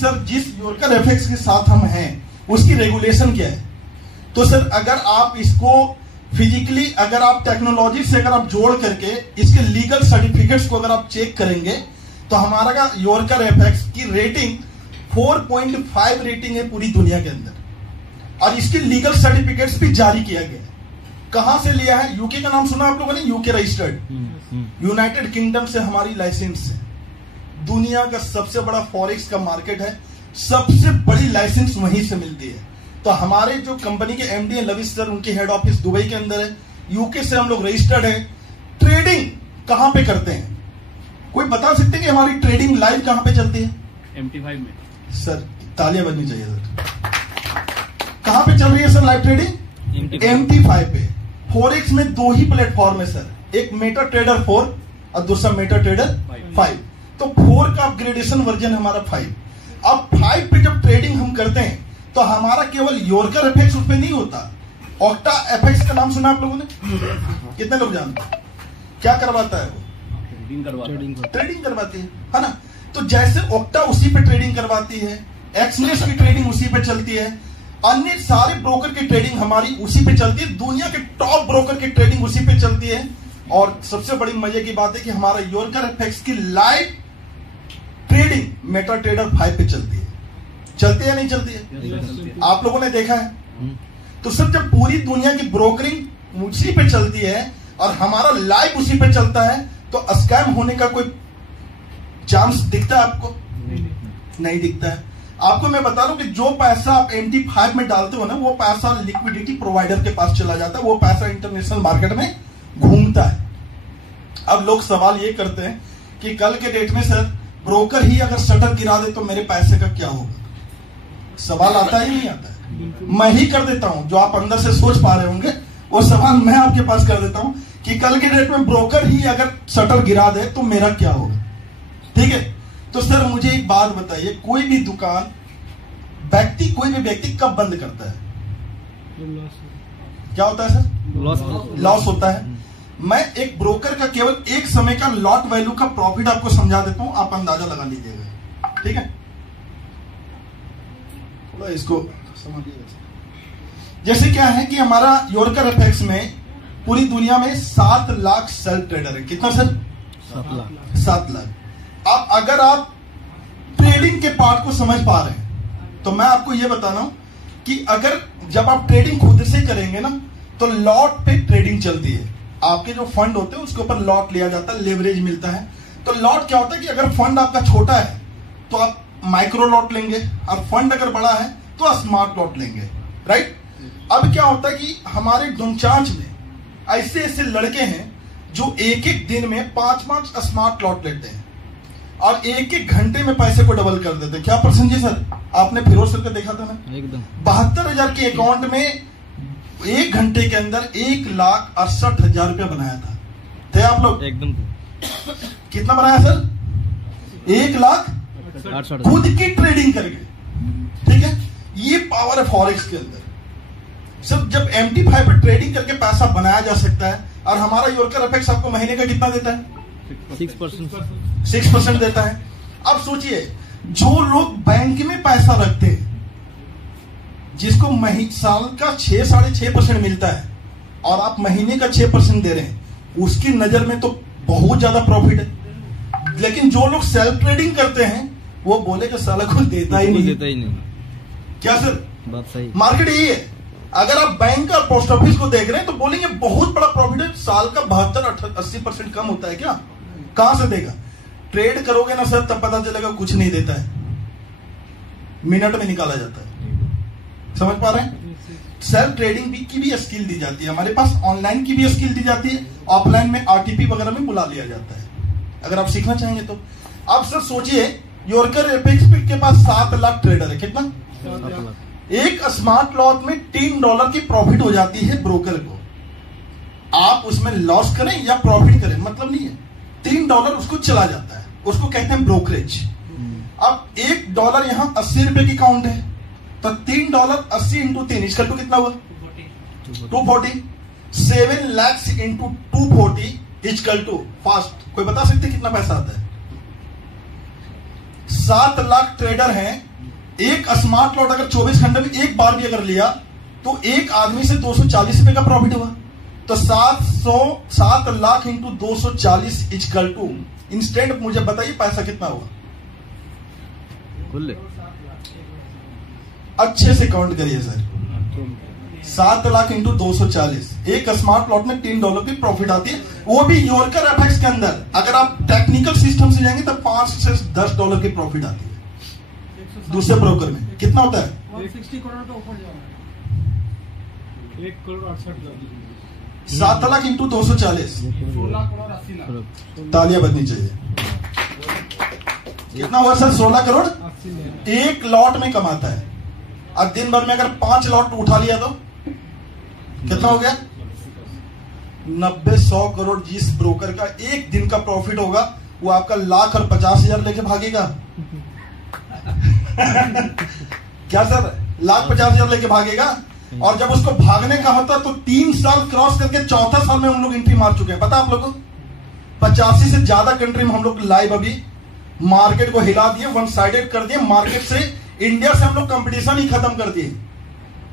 Sir जिस योरकर FX के साथ हम हैं उसकी रेगुलेशन क्या है? तो सर अगर आप इसको फिजिकली, अगर आप टेक्नोलॉजी से अगर आप जोड़ करके इसके लीगल सर्टिफिकेट्स को अगर आप चेक करेंगे तो हमारा का योरकर एफएक्स की रेटिंग 4.5 रेटिंग है पूरी दुनिया के अंदर, और इसके लीगल सर्टिफिकेट्स भी जारी किया गया है। कहां से लिया है? यूके का नाम सुना आप लोगों ने? यूके रजिस्टर्ड, यूनाइटेड किंगडम से हमारी लाइसेंस है। दुनिया का सबसे बड़ा फॉरेक्स का मार्केट है, सबसे बड़ी लाइसेंस वहीं से मिलती है। तो हमारे जो कंपनी के एमडी है लविश सर, उनकी हेड ऑफिस दुबई के अंदर है। यूके से हम लोग रजिस्टर्ड है। ट्रेडिंग कहां पे करते हैं? कोई बता सकते हैं कि हमारी ट्रेडिंग लाइव कहां पे चलती है? MT5 में। सर तालियां बजनी चाहिए सर। कहां पे चल रही है सर लाइव ट्रेडिंग? MT5 पे। फॉरेक्स में दो ही प्लेटफॉर्म है सर, एक मेटा ट्रेडर 4 और दूसरा मेटा ट्रेडर 5। तो 4 का अपग्रेडेशन वर्जन हमारा 5। अब 5 पे जब ट्रेडिंग हम करते हैं तो हमारा केवल योरकर एफएक्स उसमें नहीं होता, ऑक्टा एफएक्स का नाम सुना आप लोगों ने? कितने लोग जानते हैं? क्या करवाता है वो? ट्रेडिंग करवाती है ना? तो जैसे ऑक्टा उसी पे ट्रेडिंग करवाती है, एक्सनेस की ट्रेडिंग उसी पे चलती है, अन्य सारे ब्रोकर की ट्रेडिंग हमारी उसी पे चलती है, दुनिया के टॉप ब्रोकर की ट्रेडिंग उसी पे चलती है। और सबसे बड़ी मजे की बात है कि हमारा योरकर एफएक्स की लाइव ट्रेडिंग मेटा ट्रेडर 5 पे चलती है। चलती है या नहीं चलती है? आप लोगों ने देखा है। तो सर जब पूरी दुनिया की ब्रोकरिंग उसी पे चलती है और हमारा लाइव उसी पे चलता है तो स्कैम होने का कोई चांस दिखता है आपको? नहीं दिखता है। आपको मैं बता दूं कि जो पैसा आप MT5 में डालते हो ना, वो पैसा लिक्विडिटी प्रोवाइडर के पास चला जाता है, वो पैसा इंटरनेशनल मार्केट में घूमता है। अब लोग सवाल ये करते हैं कि कल के डेट में सर ब्रोकर ही अगर शटर गिरा दे तो मेरे पैसे का क्या होगा? सवाल आता ही नहीं आता है। मैं ही कर देता हूं, जो आप अंदर से सोच पा रहे होंगे वो सवाल मैं आपके पास कर देता हूं कि कल के डेट में ब्रोकर ही अगर शटर गिरा दे तो मेरा क्या होगा? ठीक है। तो सर मुझे एक बात बताइए, कोई भी दुकान कोई भी व्यक्ति कब बंद करता है? क्या होता है सर? लॉस होता है। मैं एक ब्रोकर का केवल एक समय का लॉट वैल्यू का प्रॉफिट आपको समझा देता हूं, आप अंदाजा लगा लीजिएगा। ठीक है, थोड़ा इसको समझिएगा। जैसे क्या है कि हमारा योरकर एफएक्स में पूरी दुनिया में 7 लाख सेल्फ ट्रेडर है। कितना सर? 7 लाख। अब अगर आप ट्रेडिंग के पार्ट को समझ पा रहे हैं तो मैं आपको यह बताना हूं कि अगर जब आप ट्रेडिंग खुद से करेंगे ना तो लॉट पे ट्रेडिंग चलती है। आपके जो फंड होते हैं उसके ऊपर लॉट लिया जाता है, लेवरेज मिलता है। तो लॉट क्या होता है कि अगर फंड आपका छोटा है तो आप माइक्रो लॉट लेंगे, और फंड अगर बड़ा है तो स्मार्ट लॉट लेंगे, राइट? अब क्या होता है कि हमारे डुमचांच में ऐसे ऐसे लड़के हैं जो एक एक दिन में 5-5 स्मार्ट लॉट लेते हैं और एक एक घंटे में पैसे को डबल कर देते हैं। क्या परसेंट जी सर? आपने फिरोज सर का देखा था ना, एकदम 72,000 के अकाउंट में एक घंटे के अंदर 1,68,000 रुपया बनाया था। थे आप लोग? एकदम। कितना बनाया सर? 1,68,000 खुद की ट्रेडिंग करके। ठीक है, ये पावर है फॉरेक्स के अंदर। सर जब MT5 पर ट्रेडिंग करके पैसा बनाया जा सकता है, और हमारा योरकर एफएक्स आपको महीने का कितना देता है? 6% देता है। अब सोचिए, जो लोग बैंक में पैसा रखते हैं जिसको साल का 6-6.5% मिलता है और आप महीने का 6% दे रहे हैं, उसकी नजर में तो बहुत ज्यादा प्रॉफिट है। लेकिन जो लोग सेल्फ ट्रेडिंग करते हैं वो बोले कि साला कुछ देता ही नहीं। क्या सर? बात सही। मार्केट यही है। अगर आप बैंक और पोस्ट ऑफिस को देख रहे हैं तो बोलेंगे बहुत बड़ा प्रॉफिट है, साल का 72-80% कम होता है। क्या? कहां से देगा? ट्रेड करोगे ना सर तब पता चलेगा कुछ नहीं देता है, मिनट में निकाला जाता है। समझ पा रहे हैं? सेल्फ ट्रेडिंग की भी स्किल दी जाती है हमारे पास, ऑनलाइन की भी स्किल दी जाती है, ऑफलाइन में RTP वगैरह में बुला लिया जाता है अगर आप सीखना चाहेंगे तो। अब सर सोचिए, योरकर एफएक्स के पास 7 लाख ट्रेडर है। कितना? 7 लाख। एक स्मार्ट लॉट में $3 की प्रॉफिट हो जाती है ब्रोकर को। आप उसमें लॉस करें या प्रॉफिट करें मतलब नहीं है, $3 उसको चला जाता है, उसको कहते हैं ब्रोकरेज। अब $1 यहां 80 रुपए की काउंट है, तो $3 80 इंटू 3 इसका टू कितना हुआ? 240। 7 lakhs into 240 equal to fast, कोई बता सकते कितना पैसा आता है? 7 लाख ट्रेडर हैं, एक स्मार्ट लॉट अगर 24 घंटे में एक बार भी अगर लिया तो एक आदमी से 240 रुपए का प्रॉफिट हुआ। तो 7 lakh into 240 equal to, instant मुझे बताइए पैसा कितना हुआ? अच्छे से काउंट करिए सर। 7 लाख इंटू 240, एक स्मार्ट लॉट में $3 की प्रॉफिट आती है, वो भी योरकर एफएक्स के अंदर। अगर आप टेक्निकल सिस्टम से जाएंगे तो $5 से $10 की प्रॉफिट आती है। दूसरे ब्रोकर में कितना होता है? 160 करोड़ का ऊपर जा रहा है। 1 करोड़ 68 लाख। 7 लाख इंटू 240, 16 करोड़ 80 लाख। तालियां बजनी चाहिए। कितना हुआ सर? 16 करोड़ 80 लाख एक लॉट में कमाता है। अब दिन भर में अगर 5 लॉट उठा लिया तो कितना हो गया? 90-100 करोड़। जिस ब्रोकर का एक दिन का प्रॉफिट होगा वो आपका 1,00,000 और 50,000 लेके भागेगा। क्या सर? 1,50,000 लेके भागेगा। और जब उसको भागने का होता है तो 3 साल क्रॉस करके 4था साल में हम लोग एंट्री मार चुके हैं। पता आप लोगों को 85 से ज्यादा कंट्री में हम लोग लाइव अभी मार्केट को हिला दिए, वन साइडेड कर दिए। मार्केट से, इंडिया से हम लोग कंपटीशन ही खत्म कर दिए।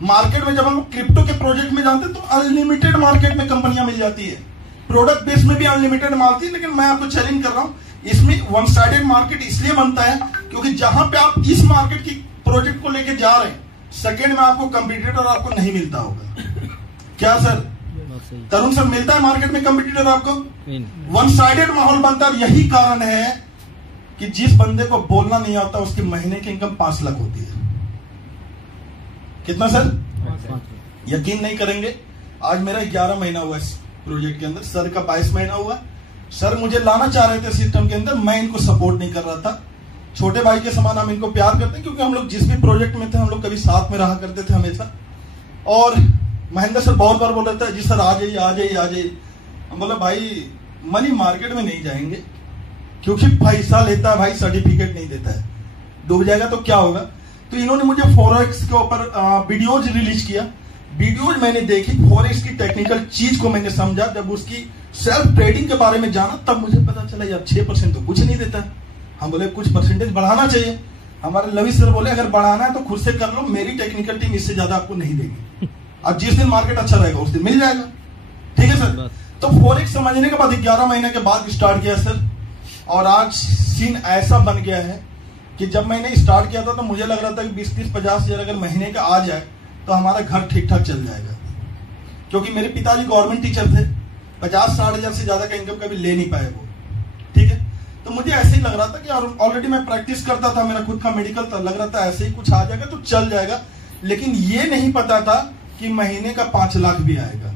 मार्केट में जब हम लोग क्रिप्टो के प्रोजेक्ट में जाते हैं तो अनलिमिटेड मार्केट में कंपनियां मिल जाती है, प्रोडक्ट बेस में भी अनलिमिटेड मारती है। लेकिन मैं आपको चैलेंज कर रहा हूं, इसमें वन साइडेड मार्केट इसलिए बनता है क्योंकि जहां पे आप इस मार्केट की प्रोजेक्ट को लेके जा रहे हैं, सेकेंड में आपको कंपटीटर आपको नहीं मिलता होगा। क्या सर? तरुण सर, मिलता है मार्केट में कंपटीटर आपको? वन साइडेड माहौल बनता है। यही कारण है कि जिस बंदे को बोलना नहीं आता उसकी महीने की इनकम 5 लाख होती है। कितना सर? यकीन नहीं करेंगे, आज मेरा 11 महीना हुआ इस प्रोजेक्ट के अंदर, सर का 22 महीना हुआ। सर मुझे लाना चाह रहे थे सिस्टम के अंदर, मैं इनको सपोर्ट नहीं कर रहा था। छोटे भाई के समान हम इनको प्यार करते हैं क्योंकि हम लोग जिस भी प्रोजेक्ट में थे हम लोग कभी साथ में रहा करते थे हमेशा। और महेंद्र सर बहुत बार बोल रहे थे, जी सर आ जाइए आ जाइए आ जाइए। हम बोला भाई मनी मार्केट में नहीं जाएंगे क्योंकि पैसा लेता है भाई, सर्टिफिकेट नहीं देता है, डूब जाएगा तो क्या होगा। तो इन्होंने मुझे फॉरेक्स के ऊपर वीडियोज रिलीज किया। वीडियोज मैंने देखी, फॉरेक्स की टेक्निकल चीज को मैंने समझा। जब उसकी सेल्फ ट्रेडिंग के बारे में जाना तब मुझे पता चला यार 6% तो कुछ नहीं देता। हम बोले कुछ परसेंटेज बढ़ाना चाहिए। हमारे लवी सर बोले अगर बढ़ाना है तो खुद से कर लो, मेरी टेक्निकल टीम इससे ज्यादा आपको नहीं देगी। अब जिस दिन मार्केट अच्छा रहेगा उस दिन मिल जाएगा। ठीक है सर। तो फॉरेक्स समझने के बाद 11 महीने के बाद स्टार्ट किया सर, और आज सीन ऐसा बन गया है कि जब मैंने स्टार्ट किया था तो मुझे लग रहा था कि 20-30-50 हजार अगर महीने का आ जाए तो हमारा घर ठीक ठाक चल जाएगा। क्योंकि मेरे पिताजी गवर्नमेंट टीचर थे, 50-60 हजार से ज्यादा का इनकम कभी ले नहीं पाए वो। ठीक है। तो मुझे ऐसे ही लग रहा था कि ऑलरेडी मैं प्रैक्टिस करता था, मेरा खुद का मेडिकल था, लग रहा था ऐसे ही कुछ आ जाएगा तो चल जाएगा। लेकिन ये नहीं पता था कि महीने का 5 लाख भी आएगा।